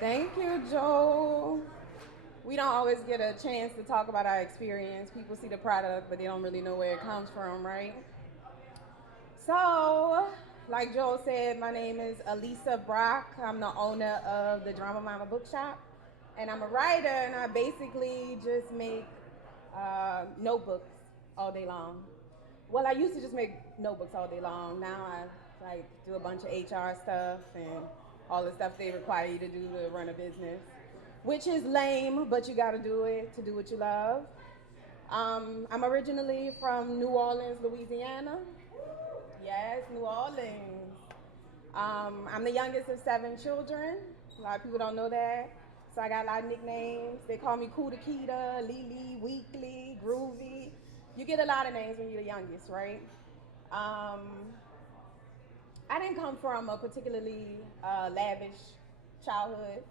Thank you, Joe. We don't always get a chance to talk about our experience. People see the product, but they don't really know where it comes from, right? So, like Joel said, my name is Alisa Brock. I'm the owner of the Drama Mama Bookshop, and I'm a writer, and I basically just make notebooks all day long. Well, I used to just make notebooks all day long. Now I do a bunch of HR stuff and all the stuff they require you to do to run a business, which is lame, but you got to do it to do what you love. I'm originally from New Orleans, Louisiana. Yes, New Orleans. I'm the youngest of 7 children. A lot of people don't know that. So I got a lot of nicknames. They call me Kuda Kita, Lily, Weekly, Groovy. You get a lot of names when you're the youngest, right? Um, I didn't come from a particularly lavish childhood.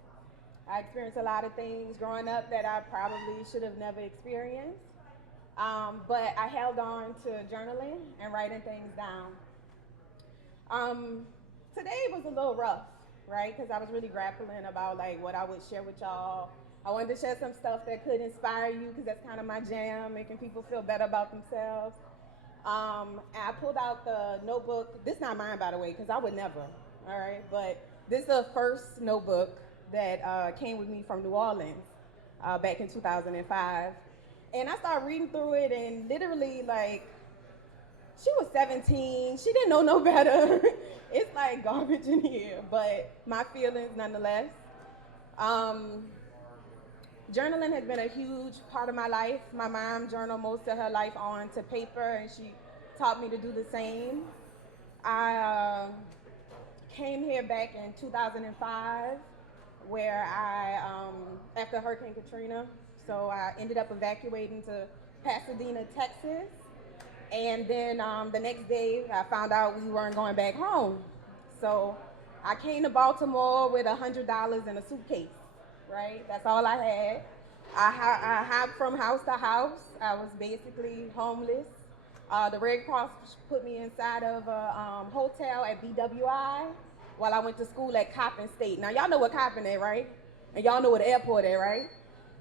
I experienced a lot of things growing up that I probably should have never experienced. But I held on to journaling and writing things down. Um, Today was a little rough, right? Because I was really grappling about like what I would share with y'all. I wanted to share some stuff that could inspire you because that's kind of my jam, making people feel better about themselves. I pulled out the notebook. This is not mine, by the way, because I would never. All right, but this is the first notebook that came with me from New Orleans back in 2005, and I started reading through it, and literally, like, she was 17. She didn't know no better. It's like garbage in here, but my feelings nonetheless. Um, Journaling has been a huge part of my life. My mom journaled most of her life onto paper, and she taught me to do the same. I came here back in 2005, where after Hurricane Katrina, so I ended up evacuating to Pasadena, Texas. And then the next day, I found out we weren't going back home. So I came to Baltimore with $100 in a suitcase, right? That's all I had. I hopped from house to house. I was basically homeless. The Red Cross put me inside of a hotel at BWI while I went to school at Coppin State. Now, y'all know what Coppin is, right? And y'all know what the airport is, right?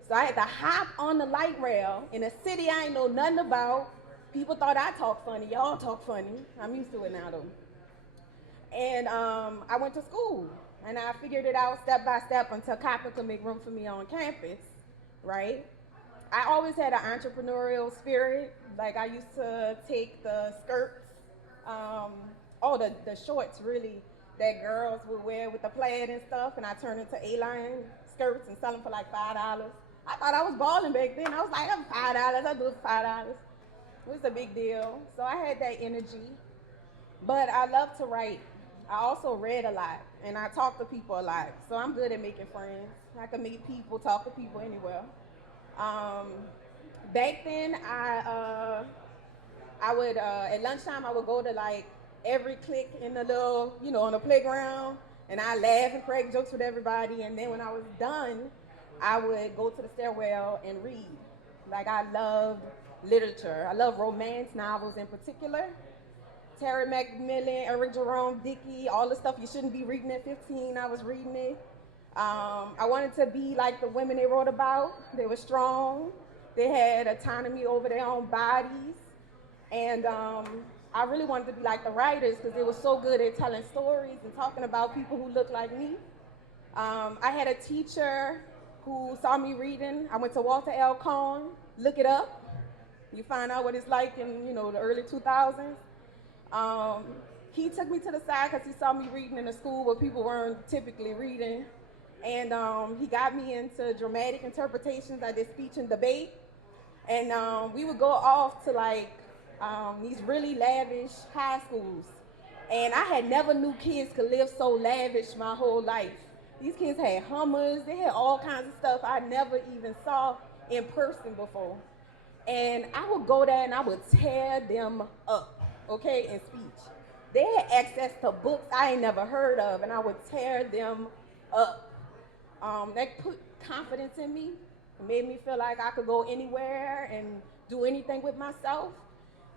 So I had to hop on the light rail in a city I ain't know nothing about. People thought I talked funny. Y'all talk funny. I'm used to it now, though. And I went to school, and I figured it out step by step until Coppin could make room for me on campus, right? I always had an entrepreneurial spirit. Like, I used to take the skirts, um, the shorts really, that girls would wear with the plaid and stuff, and I turned into A-line skirts and sell them for like $5. I thought I was balling back then. I was like, I'm $5. I do it for $5. It was a big deal. So I had that energy. But I love to write. I also read a lot, and I talk to people a lot. So I'm good at making friends. I can meet people, talk to people anywhere. Um, Back then, I would at lunchtime I would go to like every clique in the little, on the playground, and I laugh and crack jokes with everybody. And then when I was done, I would go to the stairwell and read. Like, I loved literature. I love romance novels in particular. Terry McMillan, Eric Jerome, Dickey, all the stuff you shouldn't be reading at 15. I was reading it. I wanted to be like the women they wrote about. They were strong. They had autonomy over their own bodies. And I really wanted to be like the writers because they were so good at telling stories and talking about people who looked like me. I had a teacher who saw me reading. I went to Walter L. Cohn. Look it up. You find out what it's like in the early 2000s. Um, he took me to the side because he saw me reading in a school where people weren't typically reading. And he got me into dramatic interpretations. I did speech and debate. And we would go off to like these really lavish high schools. And I had never knew kids could live so lavish my whole life. These kids had Hummers. They had all kinds of stuff I never even saw in person before. And I would go there and I would tear them up, okay, in speech. They had access to books I ain't never heard of, and I would tear them up. That put confidence in me. It made me feel like I could go anywhere and do anything with myself.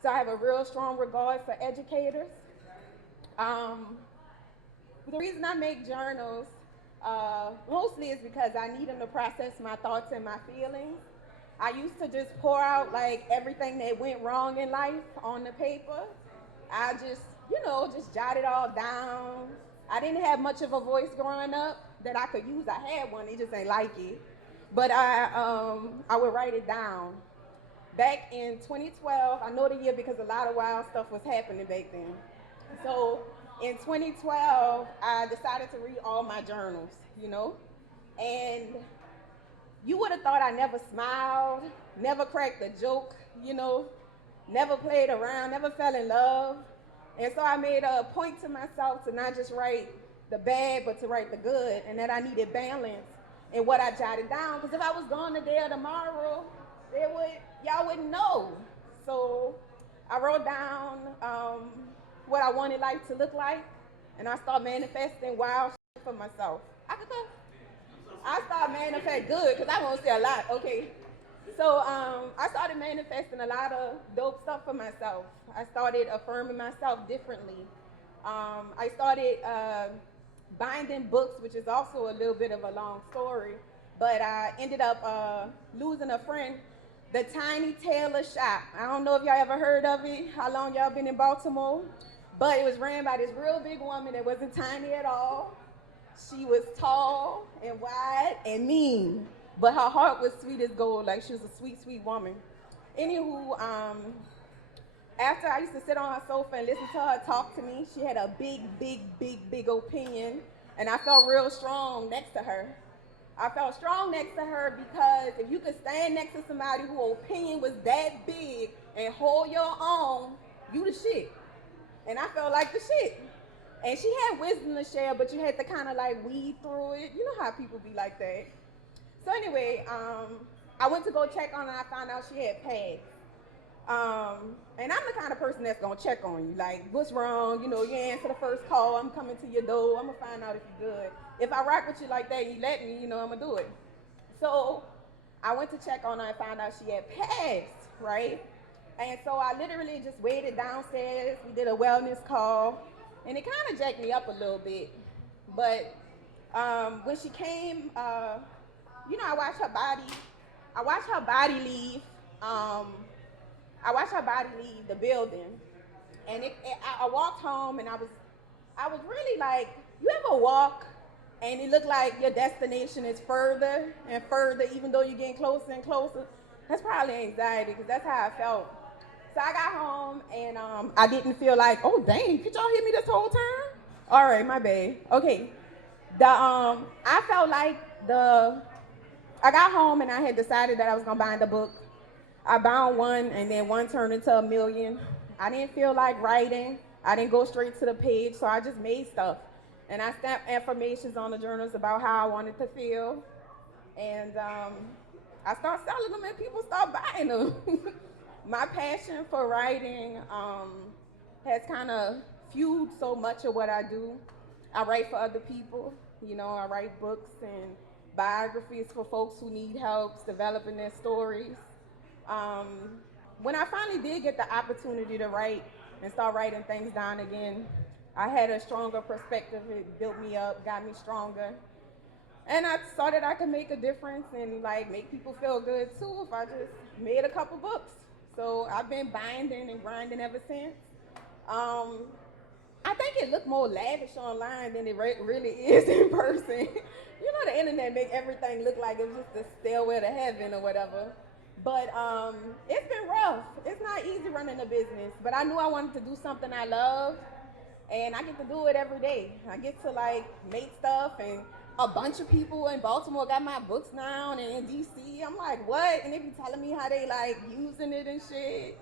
So I have a real strong regard for educators. The reason I make journals Mostly it's because I need them to process my thoughts and my feelings. I used to just pour out like everything that went wrong in life on the paper. I just, just jot it all down. I didn't have much of a voice growing up that I could use. I had one, they just ain't like it. But I would write it down. Back in 2012, I know the year because a lot of wild stuff was happening back then. So in 2012, I decided to read all my journals, and you would have thought I never smiled, never cracked a joke, never played around, never fell in love. And so I made a point to myself to not just write the bad, but to write the good, and that I needed balance in what I jotted down. Because if I was gone today or tomorrow, y'all wouldn't know. So I wrote down what I wanted life to look like, and I started manifesting wild shit for myself. I started manifesting good, because I won't say a lot, okay? So I started manifesting a lot of dope stuff for myself. I started affirming myself differently. I started binding books, which is also a little bit of a long story, but I ended up losing a friend. The Tiny Tailor Shop. I don't know if y'all ever heard of it, how long y'all been in Baltimore, but it was ran by this real big woman that wasn't tiny at all. She was tall and wide and mean, but her heart was sweet as gold, like she was a sweet, sweet woman. Anywho, after I used to sit on her sofa and listen to her talk to me, she had a big, big, big, big opinion, and I felt real strong next to her. I felt strong next to her because if you could stand next to somebody whose opinion was that big and hold your own, you the shit. And I felt like the shit. And she had wisdom to share, but you had to kind of like weed through it. You know how people be like that. So anyway, I went to go check on her, and I found out she had passed. And I'm the kind of person that's gonna check on you. Like, what's wrong? You answer the first call, I'm coming to your door, I'm gonna find out if you're good. If I rock with you like that and you let me, I'm gonna do it. So I went to check on her and found out she had passed, right? And so I literally just waited downstairs, we did a wellness call, and it kind of jacked me up a little bit. But when she came, I watched her body leave. I watched her body leave the building, and I walked home, and I was really like, you ever walk and it looked like your destination is further and further, even though you're getting closer and closer? That's probably anxiety, because that's how I felt. So I got home, and I didn't feel like, oh dang, could y'all hear me this whole time? All right, my bad. Okay, I felt like I got home and I had decided that I was gonna bind a book. I bound one, and then one turned into 1 million. I didn't feel like writing. I didn't go straight to the page, so I just made stuff. And I stamped affirmations on the journals about how I wanted to feel. And I started selling them, and people started buying them. My passion for writing has kind of fueled so much of what I do. I write for other people. I write books and biographies for folks who need help developing their stories. When I finally did get the opportunity to write and start writing things down again, I had a stronger perspective. It built me up, got me stronger. And I saw that I could make a difference and like make people feel good too if I just made a couple books. So I've been binding and grinding ever since. I think it looked more lavish online than it really is in person. The internet make everything look like it's just a stairway to heaven or whatever. But it's been rough. It's not easy running a business, but I knew I wanted to do something I love, and I get to do it every day. I get to like make stuff, and a bunch of people in Baltimore got my books now, and in DC, I'm like, what? And they be telling me how they like using it and shit.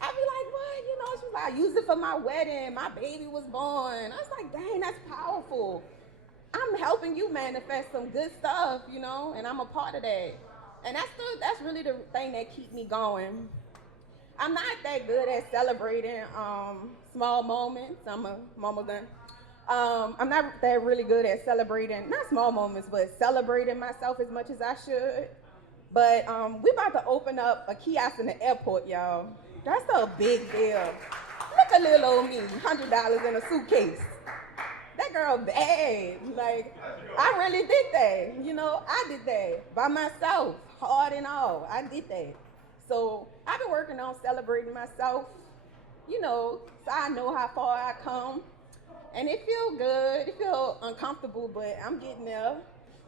I be like, what? She's like, I used it for my wedding. My baby was born. I was like, dang, that's powerful. I'm helping you manifest some good stuff, and I'm a part of that. And that's really the thing that keeps me going. I'm not that good at celebrating small moments. I'm almost done. I'm not that really good at celebrating, not small moments, but celebrating myself as much as I should. But we're about to open up a kiosk in the airport, y'all. That's a big deal. Look at little old me, $100 in a suitcase. That that girl bad. Like, I really did that. You know, I did that by myself, hard and all. I did that. So I've been working on celebrating myself, you know, so I know how far I come. And it feels good. It feels uncomfortable, but I'm getting there.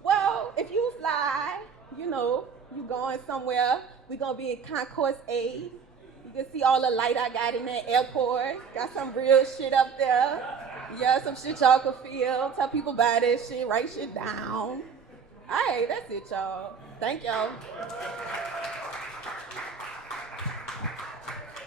Well, if you fly, you know, you going somewhere, we gonna be in Concourse A. You can see all the light I got in that airport. Got some real shit up there. Yeah, some shit y'all can feel. Tell people about that shit, write shit down. All right, that's it, y'all. Thank y'all.